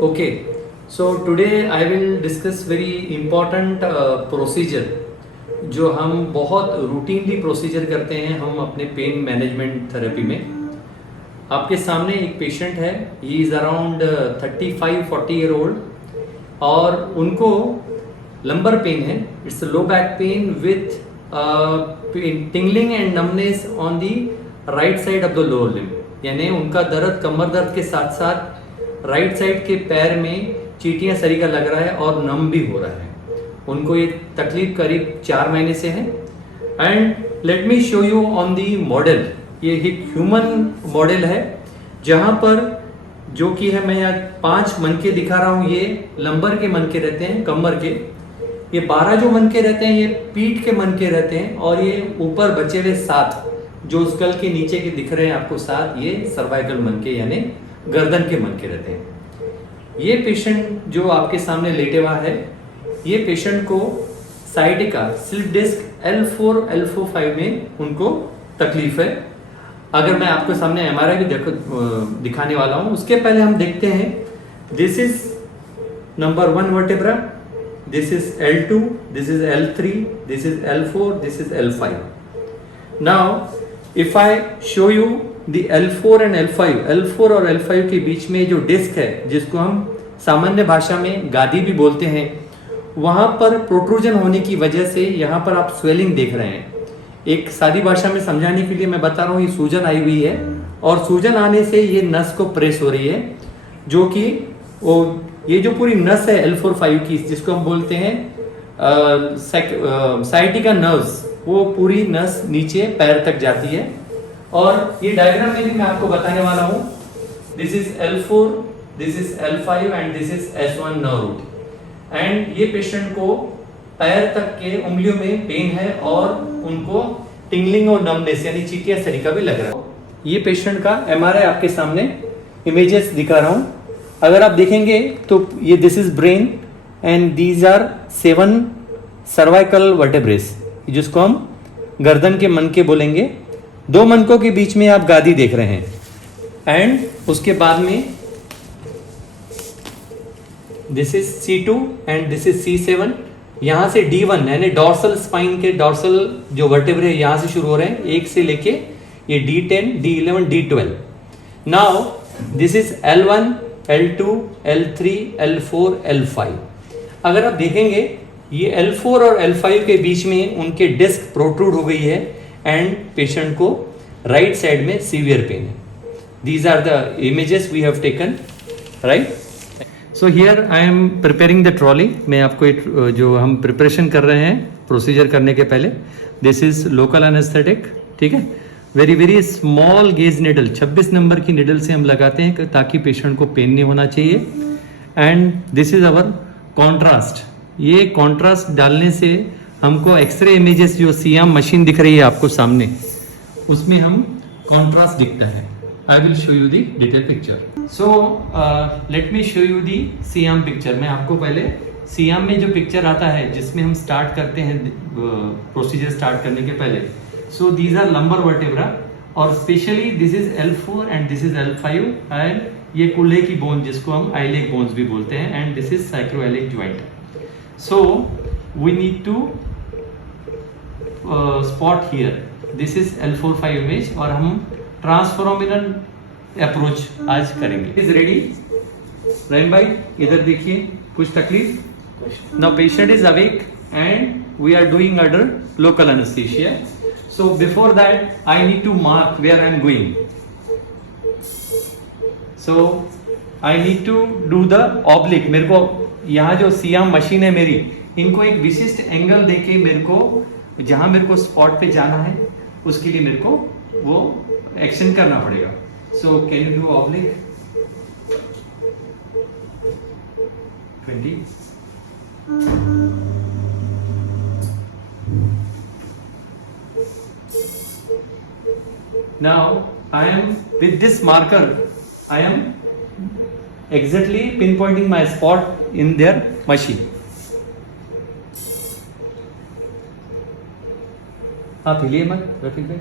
Okay, so today I will discuss very important procedure जो हम बहुत रूटीनली प्रोसीजर करते हैं हम अपने पेन मैनेजमेंट थेरेपी में। आपके सामने एक पेशेंट है, he is around 35-40 year old और उनको लंबर पेन है। It's low back pain with tingling and numbness on the right side of the lower limb, यानी उनका दर्द कमर दर्द के साथ साथ राइट साइड के पैर में चींटियां सरी का लग रहा है और नम भी हो रहा है। उनको ये तकलीफ करीब 4 महीने से है। And let me show you on the model. ये एक ह्यूमन मॉडल है जहाँ पर जो कि है, मैं यहाँ 5 मनके दिखा रहा हूँ। ये लंबर के मनके रहते हैं, कमर के। ये 12 जो मनके रहते हैं ये पीठ के मनके रहते हैं, और ये ऊपर बचे हुए 7 जो स्कल के नीचे के दिख रहे हैं आपको 7, ये सर्वाइकल मनके यानी गर्दन के मनके रहते हैं। ये पेशेंट जो आपके सामने लेटे हुआ है, ये पेशेंट को sciatica slip disc L4 L45 में उनको तकलीफ है। अगर मैं आपके सामने MRI भी दिखाने वाला हूँ, उसके पहले हम देखते हैं। This is number 1 vertebra, this is L2, this is L3, this is L4, this is L5। Now if I show you the L4 and L5, L4 और L5 के बीच में जो डिस्क है, जिसको हम सामान्य भाषा में गादी भी बोलते हैं, वहां पर प्रोट्रूजन होने की वजह से यहाँ पर आप स्वेलिंग देख रहे हैं। एक सादी भाषा में समझाने के लिए मैं बता रहा हूँ, ये सूजन आई हुई है और सूजन आने से ये नस को प्रेस हो रही है, जो कि वो ये जो पूरी नस है L4-5 की, जिसको हम बोलते हैं साइटिका नर्व्स, वो पूरी नस नीचे पैर तक जाती है। और ये डायग्राम में भी मैं आपको बताने वाला हूँ। This is L4, this is L5 and this is S1 nerve root. And ये पेशेंट को पैर तक के उंगलियों में पेन है और उनको टिंगलिंग और नमनेस यानी चींटियां सरी का भी लग रहा है। ये पेशेंट का MRI आपके सामने इमेजेस दिखा रहा हूँ। अगर आप देखेंगे तो ये this is brain and these are 7 cervical vertebrae, जिसको हम गर्दन के मनके बोलेंगे। 2 मनकों के बीच में आप गादी देख रहे हैं। एंड उसके बाद में this is C2 and this is C7। यहाँ से D1 यानी डॉर्सल स्पाइन के डॉर्सल जो वर्टेब्रे यहाँ से शुरू हो रहे हैं, 1 से लेके ये D10, D11, D12। Now this is L1, L2, L3, L4, L5। अगर आप देखेंगे ये L4 और L5 के बीच में उनके डिस्क प्रोट्रूड हो गई है एंड पेशेंट को राइट साइड में सीवियर पेन है। These are the images we have taken, right. So here I am preparing the trolley. मैं आपको एक जो हम प्रिपरेशन कर रहे हैं प्रोसीजर करने के पहले, दिस इज लोकल एनेस्थेटिक, ठीक है। Very very small gauge needle, 26 number की निडल से हम लगाते हैं ताकि पेशेंट को पेन नहीं होना चाहिए। And this is our contrast. ये कॉन्ट्रास्ट डालने से हमको एक्सरे इमेजेस जो सियाम मशीन दिख रही है आपको सामने, उसमें हम कॉन्ट्रास्ट दिखता है। I will show you the detail picture. So let me show you the SIAM picture. मैं आपको पहले सियाम में जो पिक्चर आता है जिसमें हम स्टार्ट करते हैं प्रोसीजर स्टार्ट करने के पहले। So these are lumbar vertebra और specially this is L4 and this is L5 and ये कुल्हे की बोन जिसको हम आइलेक बोन्स भी बोलते हैं, and this is sacroiliac joint. So we need to spot here. This is L4-5 image और हम ट्रांसफॉर्मिनल अप्रोच आज करेंगे। इज रेडी रहीम भाई, इधर देखिए, कुछ तकलीफ? Now patient is awake and we are doing under local anaesthesia. So before that I need to mark where I am going. So I need to do the oblique. मेरे को यहाँ जो SIAM machine है मेरी, इनको एक विशिष्ट angle देके मेरे को जहाँ मेरे को स्पॉट पे जाना है उसके लिए मेरे को वो एक्शन करना पड़ेगा। So can you do oblique 20। Now I am with this marker, I am exactly pinpointing my spot in their machine. आप हिलिए मत रफीक भाई।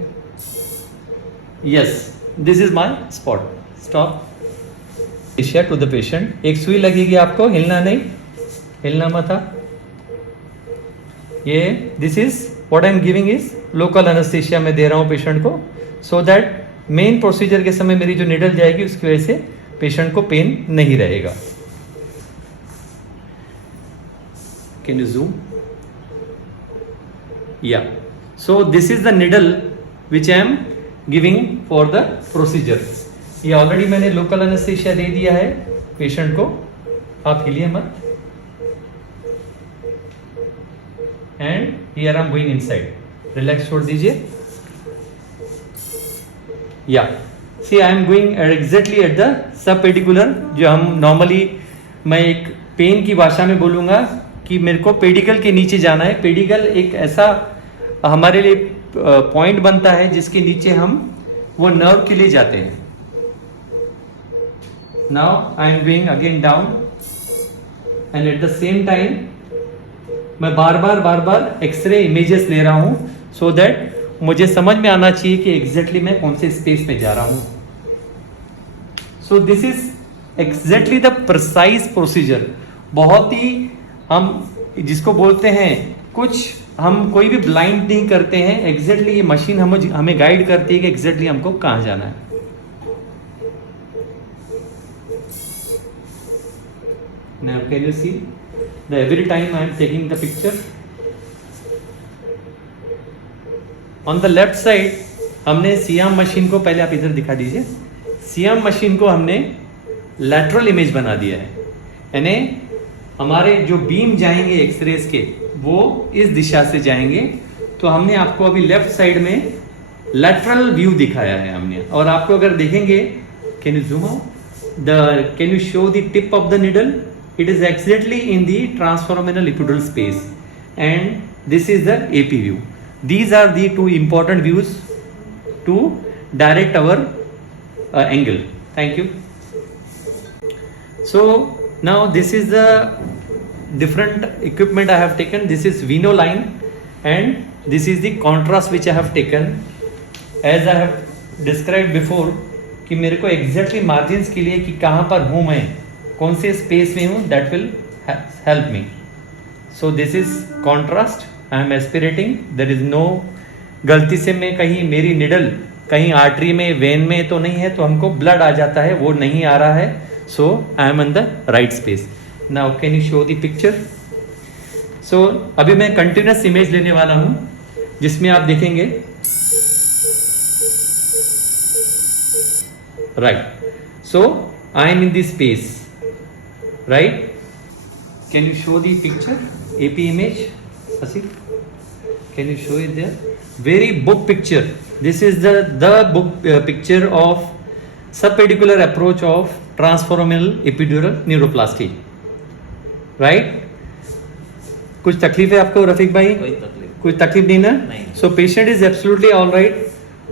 Yes, this is my spot. Stop. Anaesthesia to the patient. एक सुई लगेगी आपको, हिलना नहीं, हिलना मत आप। ये this is what I am giving is local anaesthesia मैं दे रहा हूँ पेशेंट को, सो दैट मेन प्रोसीजर के समय मेरी जो निडल जाएगी उसकी वजह से पेशेंट को पेन नहीं रहेगा। Can you zoom? Yeah so this is the needle which I am giving for the procedure. ये ऑलरेडी मैंने लोकल एनेस्थीसिया दे दिया है पेशेंट को, आप हिलिए मत। And here I am going inside, relax छोड़ दीजिए। Yeah see I am going exactly at the subpedicular, जो हम नॉर्मली, मैं एक पेन की भाषा में बोलूँगा कि मेरे को पेडिकल के नीचे जाना है। पेडिकल एक ऐसा हमारे लिए पॉइंट बनता है जिसके नीचे हम वो नर्व के लिए जाते हैं। Now I am going again down and at the same time मैं बार बार एक्सरे इमेजेस ले रहा हूं, सो दैट मुझे समझ में आना चाहिए कि एग्जैक्टली मैं कौन से स्पेस में जा रहा हूं। सो this is exactly the precise procedure. बहुत ही हम जिसको बोलते हैं, कुछ हम कोई भी ब्लाइंड नहीं करते हैं, एग्जैक्टली ये मशीन हमें गाइड करती है कि एग्जैक्टली हमको कहां जाना है। Now can you see the every time I am taking the picture on the left side, हमने सियाम मशीन को, पहले आप इधर दिखा दीजिए, सियाम मशीन को हमने लैटरल इमेज बना दिया है, यानी हमारे जो बीम जाएंगे एक्सरेज के वो इस दिशा से जाएंगे। तो हमने आपको अभी लेफ्ट साइड में लैटरल व्यू दिखाया है हमने। और आपको अगर देखेंगे, can you zoom out can you show the tip of the needle? It is exactly in the transforaminal epidural space, and this is the AP view. These are the two important views to direct our angle. Thank you. So now this is the different equipment I have taken. This is Vino line, and this is the contrast which I have taken. As I have described before, कि मेरे को exactly margins के लिए कि कहाँ पर हूँ मैं, कौन से स्पेस में हूँ, that will help me. So this is contrast, I am aspirating, there is no, गलती से मैं कहीं मेरी निडल कहीं आर्टरी में, वेन में तो नहीं है, तो हमको ब्लड आ जाता है, वो नहीं आ रहा है। So I am in the right space. Now can you show the picture? So अभी मैं कंटिन्यूस इमेज लेने वाला हूँ जिसमें आप देखेंगे, right, so I am in this space, right? Can you show the picture, AP image? Asif, can you show it there? Very book picture. This is the book picture of subpedicular approach of transforaminal epidural neuroplasty, right? कुछ तकलीफ है आपको रफीक भाई? कोई तकलीफ नहीं ना? So patient is absolutely all right.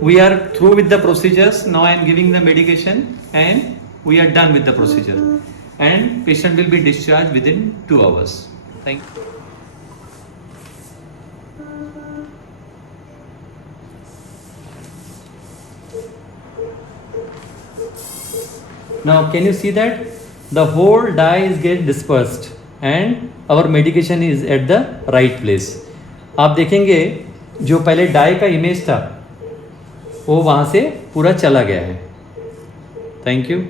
We are through with the procedures. Now I am giving the medication and we are done with the procedure. And patient will be discharged within 2 hours. Thank you. Now can you see that the whole dye is get dispersed and our medication is at the right place. आप देखेंगे जो पहले die का image था वो वहाँ से पूरा चला गया है। Thank you.